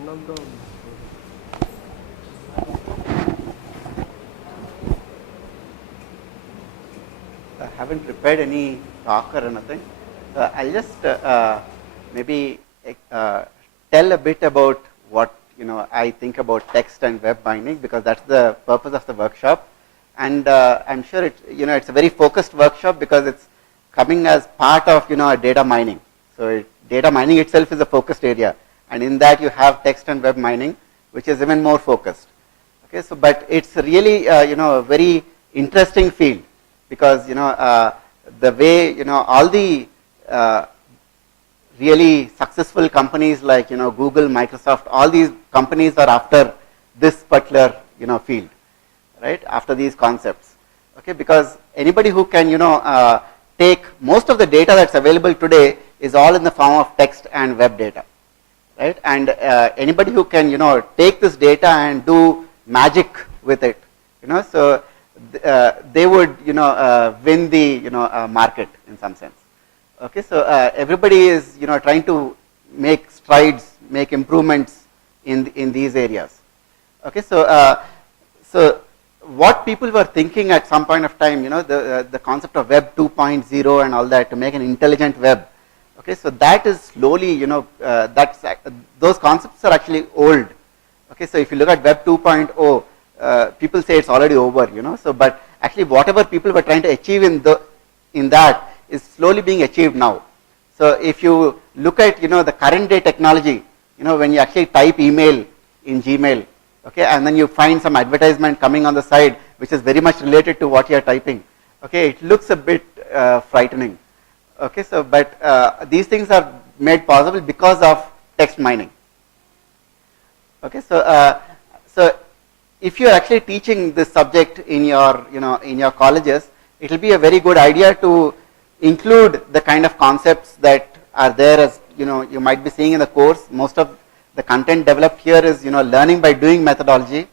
one of the I haven't prepared any talk or anything. I'll just maybe tell a bit about what I think about text and web binding, because that's the purpose of the workshop. And I'm sure it's a very focused workshop because it's coming as part of data mining. So data mining itself is a focused area, and in that you have text and web mining, which is even more focused. Okay, so but it's really a very interesting field, because the way all the really successful companies like Google, Microsoft, all these companies are after this particular field, right? After these concepts, okay? Because anybody who can take most of the data that's available today is all in the form of text and web data, right? And anybody who can take this data and do magic with it, so they would win the market in some sense. Okay, so everybody is trying to make strides, make improvements in these areas. Okay, so so what people were thinking at some point of time, the concept of Web 2.0 and all that, to make an intelligent web. Okay, so that is slowly, those concepts are actually old. Okay, so if you look at Web 2.0, people say it's already over, so but actually whatever people were trying to achieve in that is slowly being achieved now. So if you look at the current day technology, when you actually type email in Gmail, okay, and then you find some advertisement coming on the side which is very much related to what you are typing, okay, it looks a bit frightening. Okay, so but these things are made possible because of text mining. Okay, so so if you are actually teaching this subject in your in your colleges, it will be a very good idea to include the kind of concepts that are there, as you might be seeing in the course. Most of the content developed here is learning by doing methodology.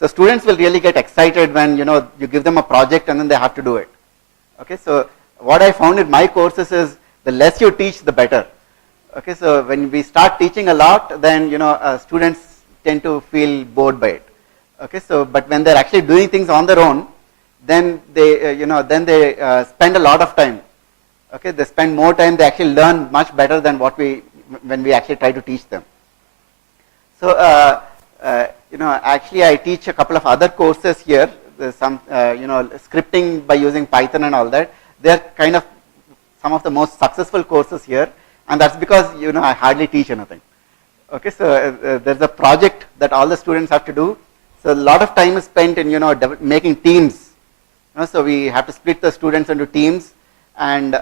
So students will really get excited when you give them a project and then they have to do it. Okay, so what I found in my courses is the less you teach, the better. Okay, so when we start teaching a lot, then students tend to feel bored by it. Okay, so but when they're actually doing things on their own, then they spend a lot of time. Okay, they spend more time, they actually learn much better than when we actually try to teach them. So actually I teach a couple of other courses here. There's some scripting by using Python and all that. They're kind of some of the most successful courses here, and that's because I hardly teach anything. Okay, so there's a project that all the students have to do. So a lot of time is spent in making teams. So we have to split the students into teams, and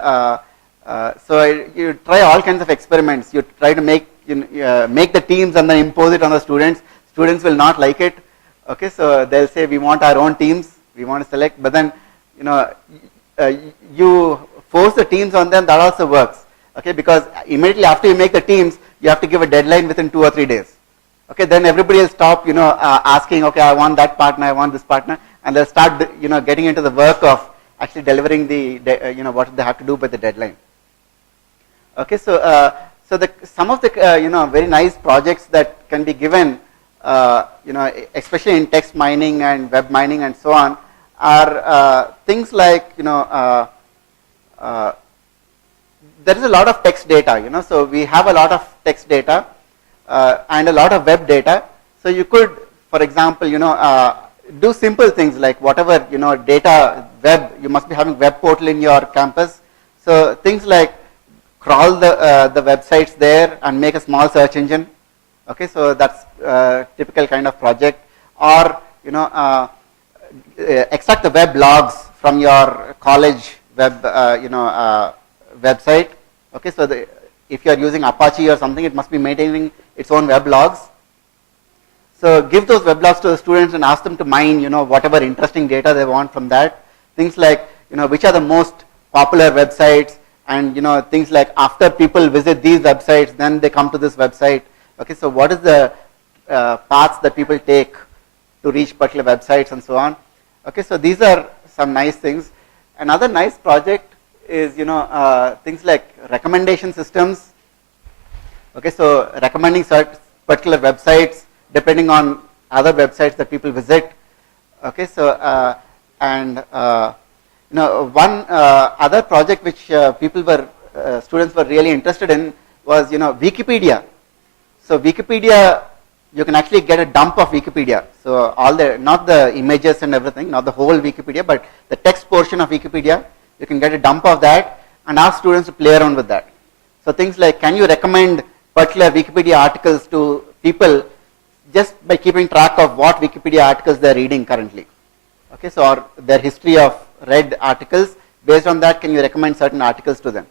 so you try all kinds of experiments. You try to make the teams and then impose it on the students. Students will not like it. Okay, so they'll say we want our own teams, we want to select, but then you force the teams on them, that also works. Okay, because immediately after you make the teams, you have to give a deadline within 2 or 3 days. Okay, then everybody will stop asking, okay, I want that partner, I want this partner, and they'll start getting into the work of actually delivering the what they have to do by the deadline. Okay, so so some of the very nice projects that can be given especially in text mining and web mining and so on are things like there is a lot of text data, so we have a lot of text data and a lot of web data. So you could, for example, do simple things like whatever data web, you must be having web portal in your campus. So things like crawl the websites there and make a small search engine. Okay, so that's a typical kind of project. Or extract the web logs from your college web website. Okay, so if you are using Apache or something, it must be maintaining its own web logs. So give those web logs to the students and ask them to mine whatever interesting data they want from that. Things like which are the most popular websites, and things like after people visit these websites, then they come to this website. Okay, so what is the paths that people take to reach particular websites and so on. Okay, so these are some nice things. Another nice project is things like recommendation systems. Okay, so recommending particular websites depending on other websites that people visit. Okay, so one other project which students were really interested in was Wikipedia. So Wikipedia, you can actually get a dump of Wikipedia. So not the images and everything, not the whole Wikipedia, but the text portion of Wikipedia, you can get a dump of that and ask students to play around with that. So things like, can you recommend particular Wikipedia articles to people just by keeping track of what Wikipedia articles they're reading currently? Okay, so or their history of read articles, based on that, can you recommend certain articles to them?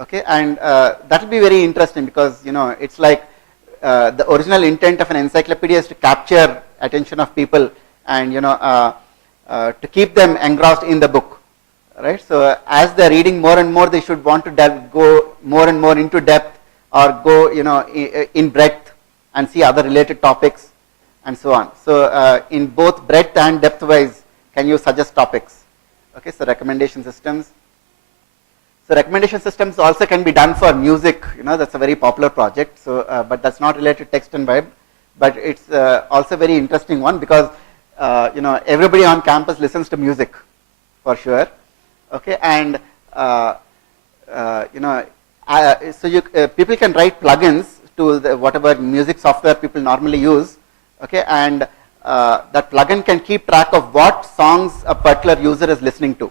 Okay, and that will be very interesting because it's like the original intent of an encyclopedia is to capture attention of people and to keep them engrossed in the book, right? So as they're reading more and more, they should want to go more and more into depth or go in breadth and see other related topics and so on. So in both breadth and depth wise, can you suggest topics? Okay, so recommendation systems. So recommendation systems also can be done for music. That's a very popular project. So, but that's not related to text and web. But it's also a very interesting one because everybody on campus listens to music, for sure. Okay, and people can write plugins to whatever music software people normally use. Okay, and that plugin can keep track of what songs a particular user is listening to.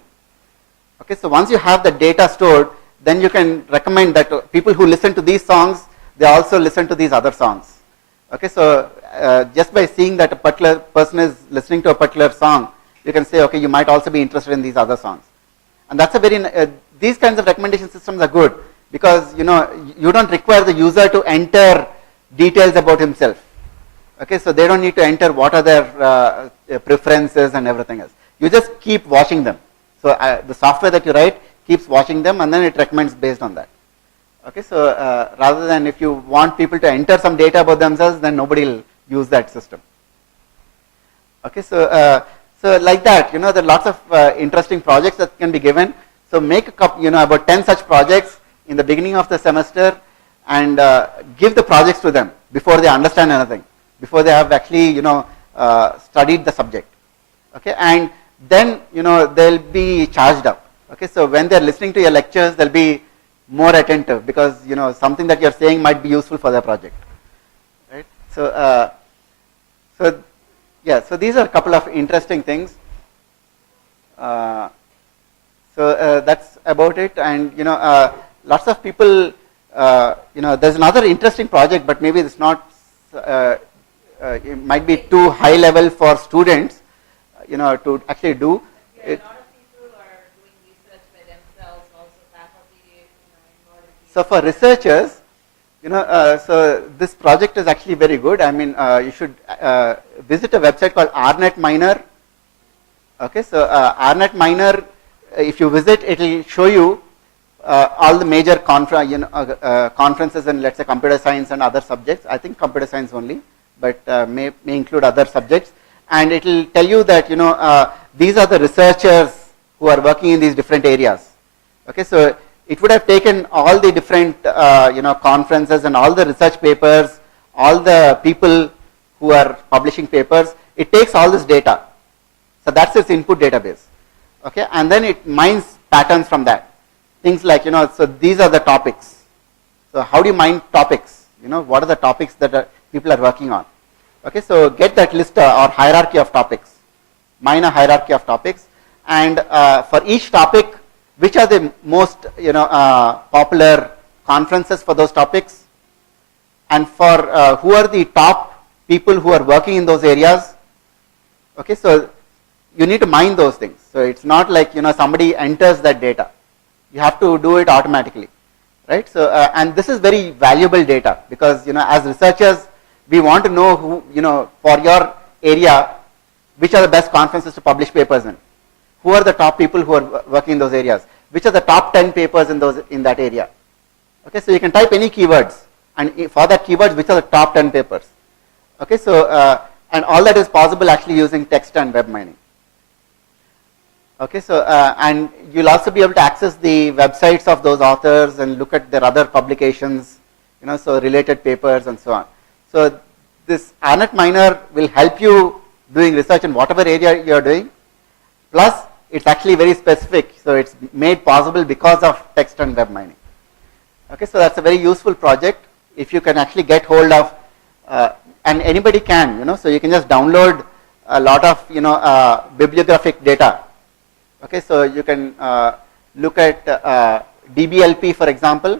Okay, so once you have the data stored, then you can recommend that people who listen to these songs, they also listen to these other songs. Okay, so just by seeing that a particular person is listening to a particular song, you can say, okay, you might also be interested in these other songs. And that's a very, these kinds of recommendation systems are good because, you don't require the user to enter details about himself. Okay, so they don't need to enter what are their preferences and everything else. You just keep watching them. So the software that you write keeps watching them and then it recommends based on that. Okay, so rather than if you want people to enter some data about themselves, then nobody will use that system. Okay, so so like that, there are lots of interesting projects that can be given. So make a couple, about 10 such projects in the beginning of the semester and give the projects to them before they understand anything, before they have actually studied the subject. Okay, and then they'll be charged up. Okay, so when they're listening to your lectures, they'll be more attentive because something that you're saying might be useful for their project, right? So so these are a couple of interesting things. So that's about it, and lots of people. There's another interesting project, but maybe it's not. It might be too high level for students. To actually do. Yeah, a lot of people are doing research by themselves, also faculty, So for researchers, so this project is actually very good. I mean, you should visit a website called RNetMiner. Okay, so RNetMiner, if you visit, it will show you all the major conferences in, let's say, computer science and other subjects. I think computer science only, but may include other subjects. And it will tell you that these are the researchers who are working in these different areas. Okay, so it would have taken all the different conferences and all the research papers, all the people who are publishing papers. It takes all this data. So that's its input database. Okay, and then it mines patterns from that. Things like so these are the topics. So how do you mine topics? What are the topics that people are working on? Okay, so get that list or hierarchy of topics, mine a hierarchy of topics, and for each topic, which are the most popular conferences for those topics, and for who are the top people who are working in those areas. Okay, so you need to mine those things. So it's not like somebody enters that data. You have to do it automatically, right? So and this is very valuable data because as researchers, we want to know who, for your area, which are the best conferences to publish papers in. Who are the top people who are working in those areas? Which are the top 10 papers in that area? Okay, so you can type any keywords, and for that keywords, which are the top 10 papers? Okay, so and all that is possible actually using text and web mining. Okay, so and you'll also be able to access the websites of those authors and look at their other publications, so related papers and so on. So this ANET miner will help you doing research in whatever area you are doing. Plus, it's actually very specific, so it's made possible because of text and web mining. Okay, so that's a very useful project. If you can actually get hold of, and anybody can, so you can just download a lot of, bibliographic data. Okay, so you can look at DBLP, for example,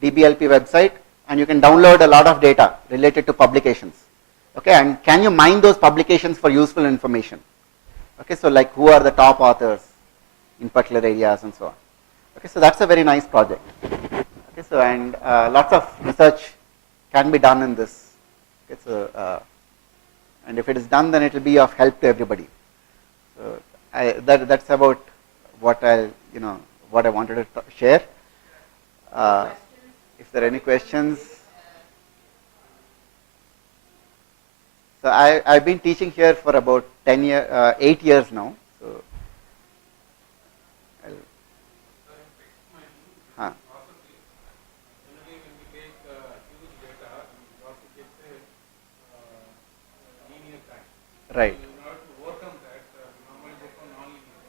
DBLP website, and you can download a lot of data related to publications. Okay, and can you mine those publications for useful information? Okay, so like who are the top authors in particular areas and so on. Okay, so that's a very nice project. Okay, so and lots of research can be done in this. Okay, so and if it is done, then it will be of help to everybody. So that's about what what I wanted to share. If there are any questions. So I've been teaching here for about 8 years now. So, right. In order to overcome that, we normally go for non-linear.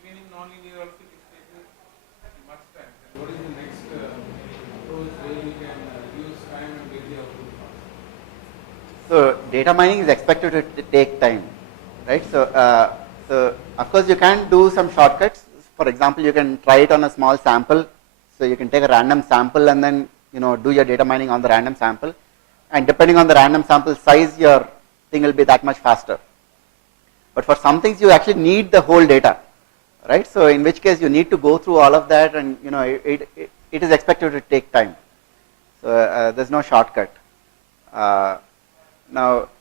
Even in non-linear also it takes much time. And what is the next approach where we can reduce time and get the output fast? So data mining is expected to take time, right? So of course you can do some shortcuts. For example, you can try it on a small sample. So you can take a random sample and then do your data mining on the random sample. And depending on the random sample size, your thing will be that much faster. But for some things you actually need the whole data, right? So in which case you need to go through all of that, and it is expected to take time. So there's no shortcut. Now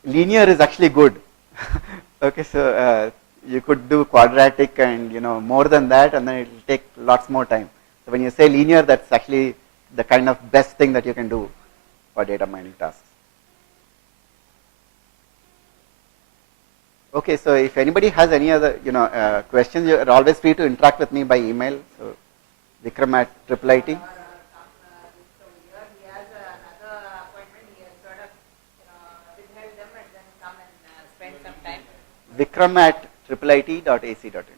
linear is actually good. Okay, so you could do quadratic and more than that, and then it will take lots more time. So when you say linear, that's actually the kind of best thing that you can do for data mining tasks. Okay, so if anybody has any other questions, you are always free to interact with me by email. So Vikram@IIIT. He has another appointment. He has sort of withheld them and then come and spend some time. Vikram@IIIT.ac.in.